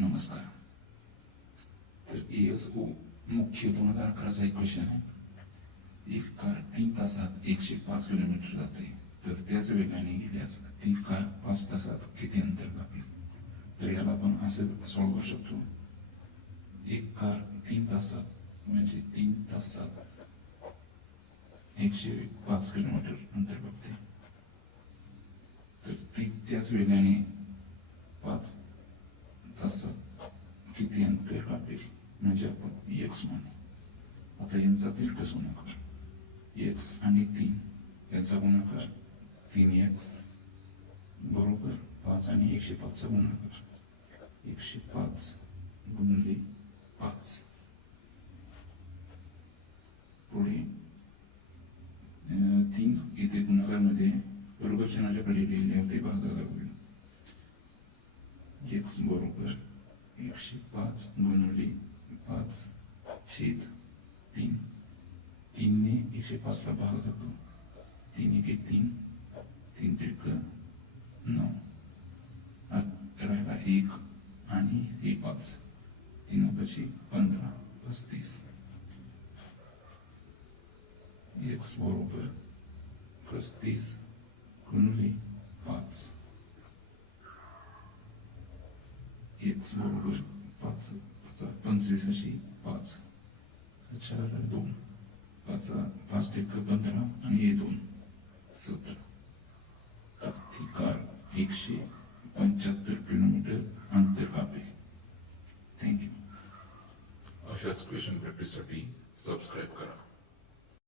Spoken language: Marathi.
नमस्कार. तर ESO मुख्य 2011चा एक क्वेश्चन आहे. एक कार 3 तासात 105 किलोमीटर जाते, तर त्याच वेगाने गेल्यास ती कार 5 तासात किती अंतर कापेल? तर याला आपण असं सॉल्व्ह करू शकतो. एक कार 3 तासात म्हणजे 3 तासात 105 किलोमीटर अंतर कापते, तर ती त्याच वेगाने 5 तासात किती अंतर कापेल म्हणजे आपण x म्हणू. आता यांचा तिरकस गुणाकार x आणि 3 याचा गुणाकार 3x बरोबर 5 आणि 105 चा गुणाकार 105 गुणिले 5. पुढे 3 इथे गुणाकारामध्ये वर्गचिन्हाच्या कडे लिहिल्यावरती भागाकार होईल. x बरोबर 105 गुणिले 5 छेद 3. 3 ने 105 ला भाग जातो. 3 एके 3, 3 त्रिक 9. राहिला 1 आणि हे 5. 3 5 15 35. x बरोबर 35 गुणिले 5. x बरोबर 5 25 अशी 5 4 2 5 त्रिक 15 आणि हे 2 17. तर ती कार 105